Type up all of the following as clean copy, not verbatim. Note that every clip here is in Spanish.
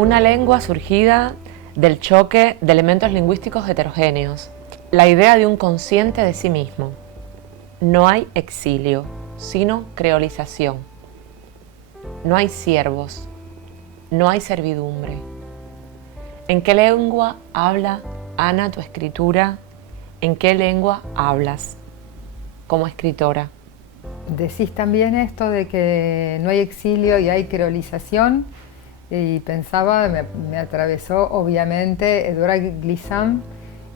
Una lengua surgida del choque de elementos lingüísticos heterogéneos. La idea de un consciente de sí mismo. No hay exilio, sino creolización. No hay siervos, no hay servidumbre. ¿En qué lengua habla, Ana, tu escritura? ¿En qué lengua hablas como escritora? Decís también esto de que no hay exilio y hay creolización, y pensaba, me atravesó obviamente Edouard Glissant,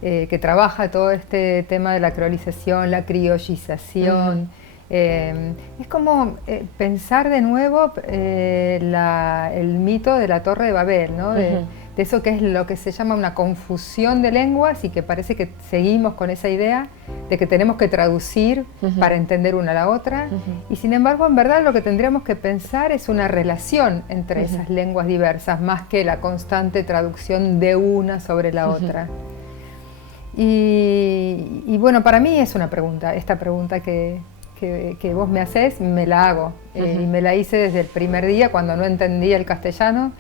que trabaja todo este tema de la creolización, la criollización. Es como pensar de nuevo el mito de la Torre de Babel, ¿no? De eso que es lo que se llama una confusión de lenguas, y que parece que seguimos con esa idea de que tenemos que traducir para entender una a la otra, y sin embargo en verdad lo que tendríamos que pensar es una relación entre esas lenguas diversas, más que la constante traducción de una sobre la otra. Y bueno, para mí es una pregunta, esta pregunta que vos me hacés, me la hago, y me la hice desde el primer día cuando no entendía el castellano.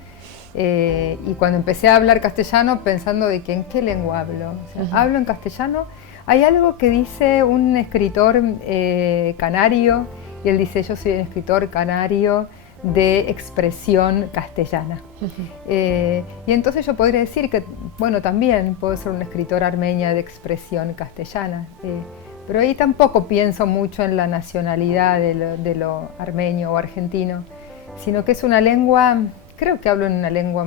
Y cuando empecé a hablar castellano pensando de que en qué lengua hablo, o sea, hablo en castellano. Hay algo que dice un escritor canario, y él dice: yo soy un escritor canario de expresión castellana. Y entonces yo podría decir que, bueno, también puedo ser una escritora armenia de expresión castellana, pero ahí tampoco pienso mucho en la nacionalidad de lo armenio o argentino, sino que es una lengua. Creo que hablo en una lengua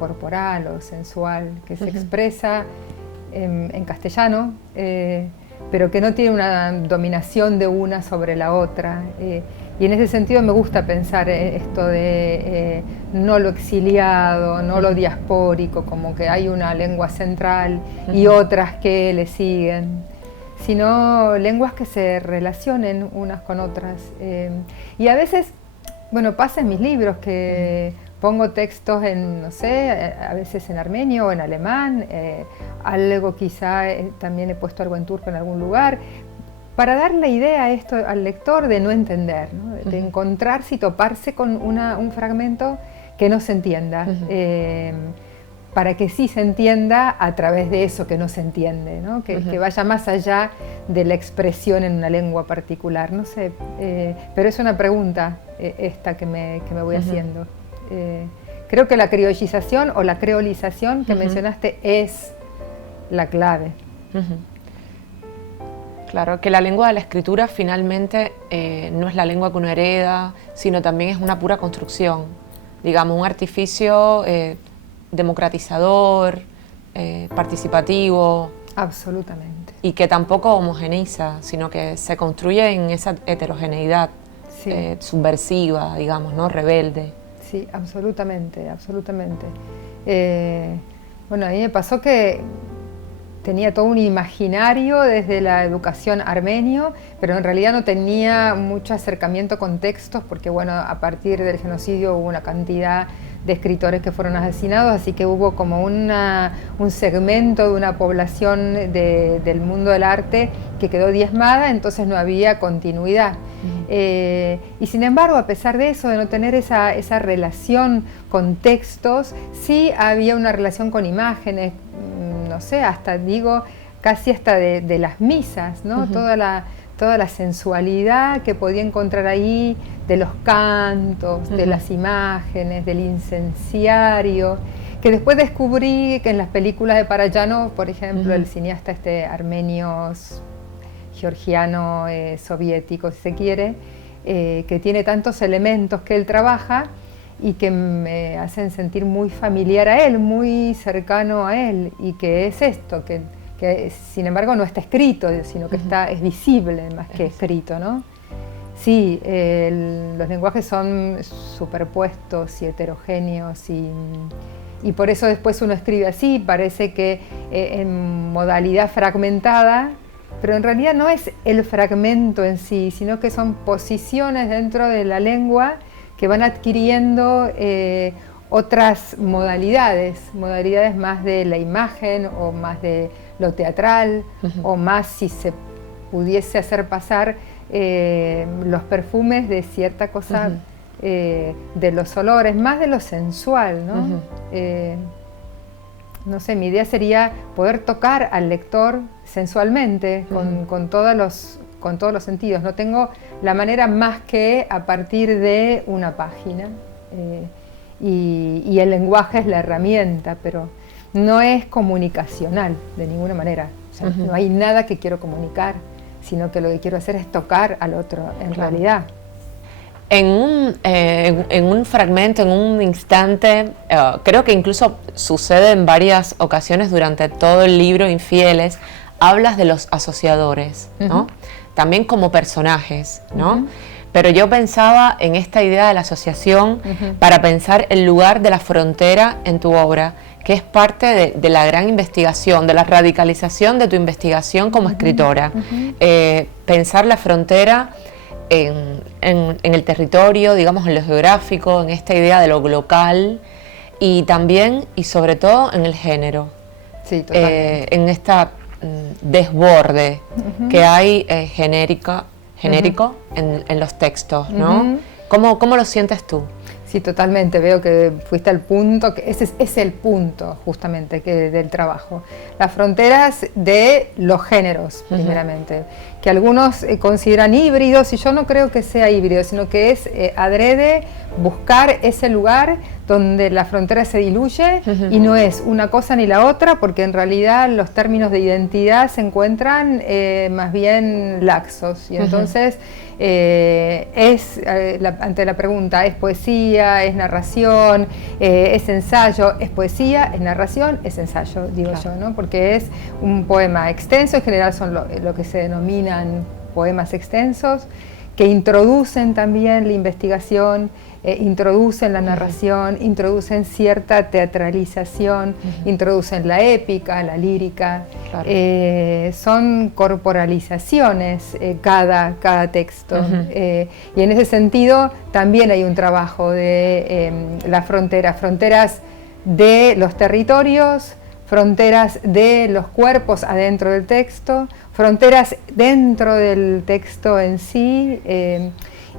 corporal o sensual, que se expresa en castellano, pero que no tiene una dominación de una sobre la otra. Y en ese sentido me gusta pensar esto de no lo exiliado, no lo diaspórico, como que hay una lengua central y otras que le siguen, sino lenguas que se relacionen unas con otras. Y a veces, bueno, pasa en mis libros que pongo textos en, no sé, a veces en armenio o en alemán, algo quizá también he puesto algo en turco en algún lugar, para dar la idea a esto al lector de no entender, ¿no? De encontrarse y toparse con un fragmento que no se entienda, para que sí se entienda a través de eso que no se entiende, ¿no? Que vaya más allá de la expresión en una lengua particular, no sé, pero es una pregunta esta que me voy haciendo. Creo que la criollización o la creolización que mencionaste es la clave. Claro, que la lengua de la escritura finalmente no es la lengua que uno hereda, sino también es una pura construcción, digamos, un artificio democratizador, participativo. Absolutamente. Y que tampoco homogeneiza, sino que se construye en esa heterogeneidad subversiva, digamos, ¿no? Rebelde. Sí, absolutamente, absolutamente. Bueno, a mí me pasó que tenía todo un imaginario desde la educación armenio, pero en realidad no tenía mucho acercamiento con textos, porque bueno, a partir del genocidio hubo una cantidad de escritores que fueron asesinados, así que hubo como un segmento de una población del mundo del arte que quedó diezmada, entonces no había continuidad. Y sin embargo, a pesar de eso, de no tener esa relación con textos, sí había una relación con imágenes, no sé, hasta digo, casi hasta de las misas, ¿no? Toda la sensualidad que podía encontrar ahí, de los cantos, de las imágenes, del incenciario, que después descubrí que en las películas de Parajanov, por ejemplo, el cineasta armenio, georgiano, soviético, si se quiere, que tiene tantos elementos que él trabaja y que me hacen sentir muy familiar a él, muy cercano a él, y que es esto, que sin embargo no está escrito, sino que es visible más que escrito, ¿no? Sí, los lenguajes son superpuestos y heterogéneos, y por eso después uno escribe así, parece que en modalidad fragmentada, pero en realidad no es el fragmento en sí, sino que son posiciones dentro de la lengua que van adquiriendo otras modalidades más de la imagen o más de lo teatral, o más, si se pudiese hacer pasar, los perfumes de cierta cosa de los olores, más de lo sensual, ¿no? No sé, mi idea sería poder tocar al lector sensualmente, con todos los sentidos. No tengo la manera más que a partir de una página. Y el lenguaje es la herramienta, pero no es comunicacional de ninguna manera. O sea, no hay nada que quiero comunicar, sino que lo que quiero hacer es tocar al otro en realidad. En un fragmento, en un instante, creo que incluso sucede en varias ocasiones durante todo el libro Infieles, hablas de los asociadores, ¿no? También como personajes, ¿no? Pero yo pensaba en esta idea de la asociación para pensar el lugar de la frontera en tu obra, que es parte de la gran investigación, de la radicalización de tu investigación como escritora. Pensar la frontera en el territorio, digamos, en lo geográfico, en esta idea de lo local y también y sobre todo en el género. Sí, totalmente. En esta desborde que hay genérico en los textos, ¿no? ¿Cómo lo sientes tú? Sí, totalmente, veo que fuiste al punto, que ese es el punto justamente del trabajo. Las fronteras de los géneros, primeramente, que algunos consideran híbridos, y yo no creo que sea híbrido, sino que es adrede buscar ese lugar donde la frontera se diluye y no es una cosa ni la otra, porque en realidad los términos de identidad se encuentran más bien laxos, y entonces ante la pregunta, ¿es poesía, es narración, es ensayo? Es poesía, es narración, es ensayo, digo yo, ¿no? Porque es un poema extenso, en general son lo que se denominan poemas extensos, que introducen también la investigación, introducen la narración, introducen cierta teatralización, introducen la épica, la lírica, son corporalizaciones cada texto. Y en ese sentido también hay un trabajo de las fronteras de los territorios, fronteras de los cuerpos adentro del texto, fronteras dentro del texto en sí,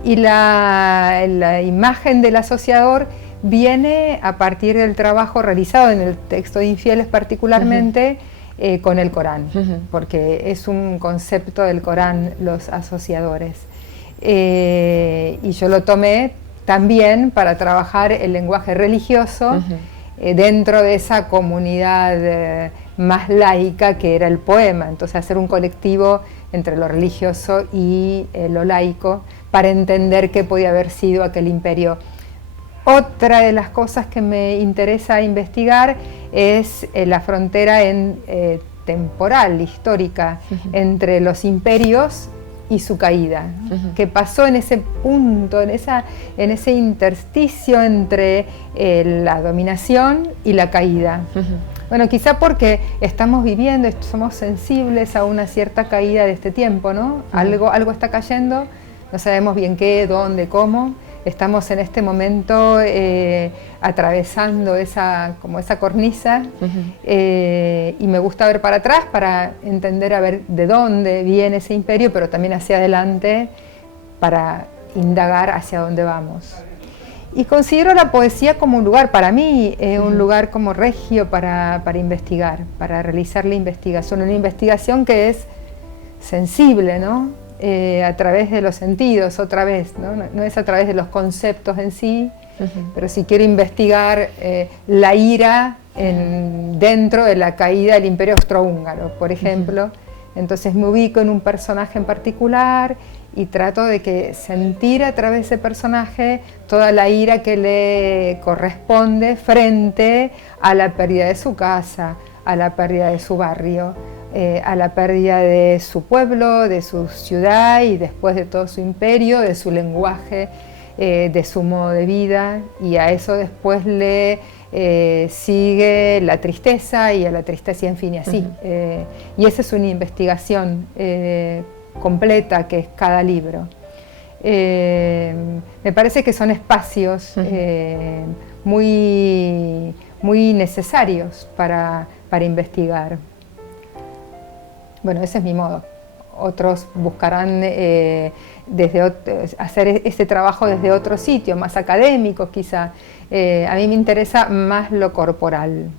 y la imagen del asociador viene a partir del trabajo realizado en el texto de Infieles particularmente con el Corán, porque es un concepto del Corán los asociadores. Y yo lo tomé también para trabajar el lenguaje religioso dentro de esa comunidad más laica que era el poema, entonces hacer un colectivo entre lo religioso y lo laico para entender qué podía haber sido aquel imperio. Otra de las cosas que me interesa investigar es la frontera temporal, histórica, entre los imperios y su caída, que pasó en ese punto, en ese intersticio entre la dominación y la caída. Bueno, quizá porque estamos viviendo, somos sensibles a una cierta caída de este tiempo, ¿no? Algo está cayendo, no sabemos bien qué, dónde, cómo. Estamos en este momento atravesando esa cornisa y me gusta ver para atrás para entender a ver de dónde viene ese imperio, pero también hacia adelante para indagar hacia dónde vamos. Y considero la poesía como un lugar, para mí, un lugar como regio para investigar, para realizar la investigación, una investigación que es sensible, ¿no? A través de los sentidos, otra vez, ¿no? No es a través de los conceptos en sí, pero si quiero investigar la ira dentro de la caída del Imperio Austrohúngaro, por ejemplo, entonces me ubico en un personaje en particular y trato de sentir a través de ese personaje toda la ira que le corresponde frente a la pérdida de su casa, a la pérdida de su barrio, a la pérdida de su pueblo, de su ciudad y después de todo su imperio, de su lenguaje, de su modo de vida, y a eso después le sigue la tristeza y a la tristeza, en fin, y así. Y esa es una investigación completa que es cada libro. Me parece que son espacios muy necesarios para investigar. Bueno, ese es mi modo. otros buscarán hacer este trabajo desde otro sitio, más académico quizá. A mí me interesa más lo corporal.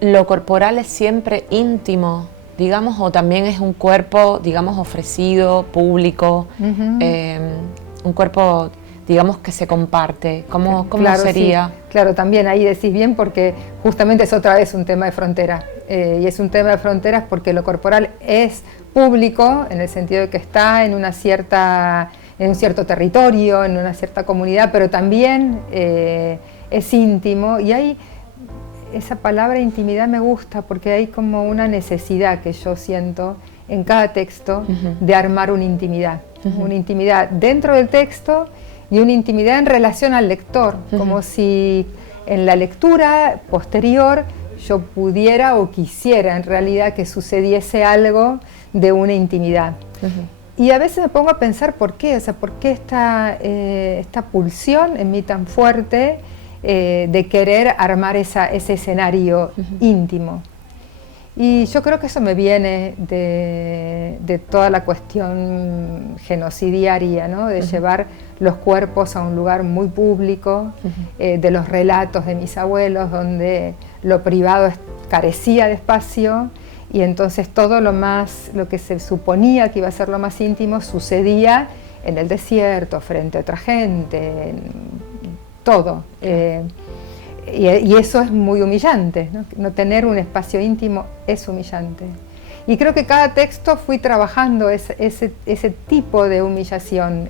¿Lo corporal es siempre íntimo, digamos, o también es un cuerpo, digamos, ofrecido, público, un cuerpo, digamos, que se comparte? ¿Cómo claro, sería? Sí. Claro, también ahí decís bien, porque justamente es otra vez un tema de frontera. Y es un tema de fronteras porque lo corporal es público, en el sentido de que está en un cierto territorio, en una cierta comunidad, pero también es íntimo. Y hay esa palabra intimidad me gusta porque hay como una necesidad que yo siento en cada texto de armar una intimidad. Una intimidad dentro del texto y una intimidad en relación al lector, como si en la lectura posterior yo pudiera o quisiera en realidad que sucediese algo de una intimidad. Y a veces me pongo a pensar por qué, o sea, por qué esta pulsión en mí tan fuerte de querer armar ese escenario íntimo. Y yo creo que eso me viene de toda la cuestión genocidiaria, ¿no? De llevar los cuerpos a un lugar muy público, de los relatos de mis abuelos, donde lo privado carecía de espacio, y entonces todo lo que se suponía que iba a ser lo más íntimo sucedía en el desierto, frente a otra gente, todo. Y eso es muy humillante, ¿no? No tener un espacio íntimo es humillante. Y creo que cada texto fui trabajando ese tipo de humillación.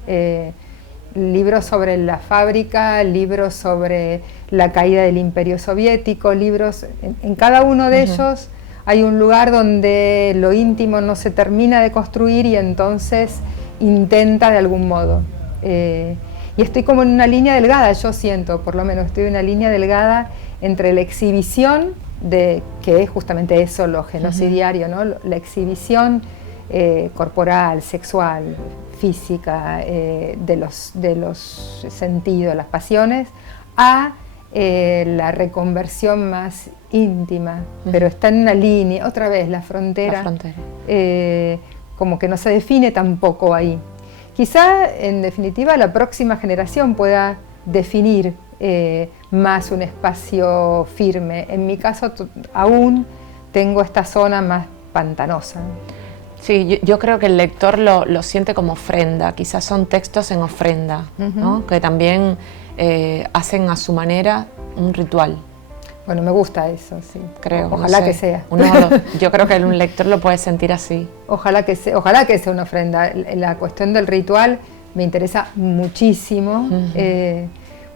Libros sobre la fábrica, libros sobre la caída del Imperio Soviético, libros, en cada uno de ellos hay un lugar donde lo íntimo no se termina de construir y entonces intenta de algún modo. Y estoy como en una línea delgada, yo siento, por lo menos estoy en una línea delgada entre la exhibición, que es justamente eso, lo genocidiario, ¿no? La exhibición corporal, sexual, física, de los sentidos, las pasiones, a la reconversión más íntima, pero está en una línea, otra vez la frontera. Como que no se define tampoco ahí. Quizá, en definitiva, la próxima generación pueda definir más un espacio firme. En mi caso, aún tengo esta zona más pantanosa. Sí, yo creo que el lector lo siente como ofrenda, quizás son textos en ofrenda, ¿no? Que también hacen a su manera un ritual. Bueno, me gusta eso, sí. Creo, ojalá no sé, que sea. Yo creo que un lector lo puede sentir así. Ojalá que sea una ofrenda. La cuestión del ritual me interesa muchísimo,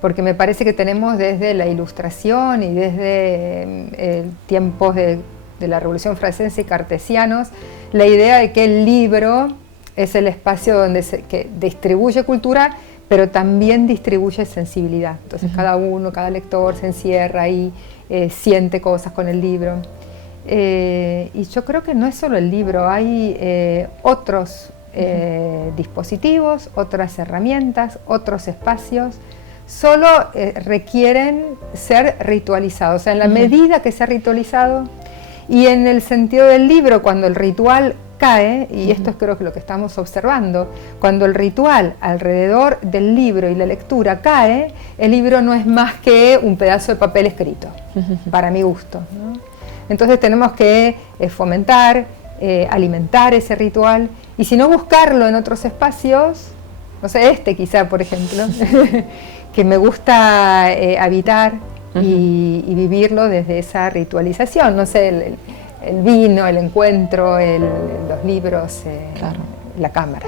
porque me parece que tenemos desde la Ilustración y desde tiempos de la Revolución Francesa y cartesianos, la idea de que el libro es el espacio donde que distribuye cultura, pero también distribuye sensibilidad. Entonces cada lector se encierra ahí, siente cosas con el libro. Y yo creo que no es solo el libro, hay otros dispositivos, otras herramientas, otros espacios, solo requieren ser ritualizados. O sea, en la medida que sea ritualizado, y en el sentido del libro, cuando el ritual cae, y esto es creo que lo que estamos observando, cuando el ritual alrededor del libro y la lectura cae, el libro no es más que un pedazo de papel escrito, para mi gusto, ¿no? Entonces tenemos que fomentar, alimentar ese ritual, y si no buscarlo en otros espacios, no sé, quizá, por ejemplo, que me gusta habitar y vivirlo desde esa ritualización, no sé, el vino, el encuentro, los libros, claro, la cámara.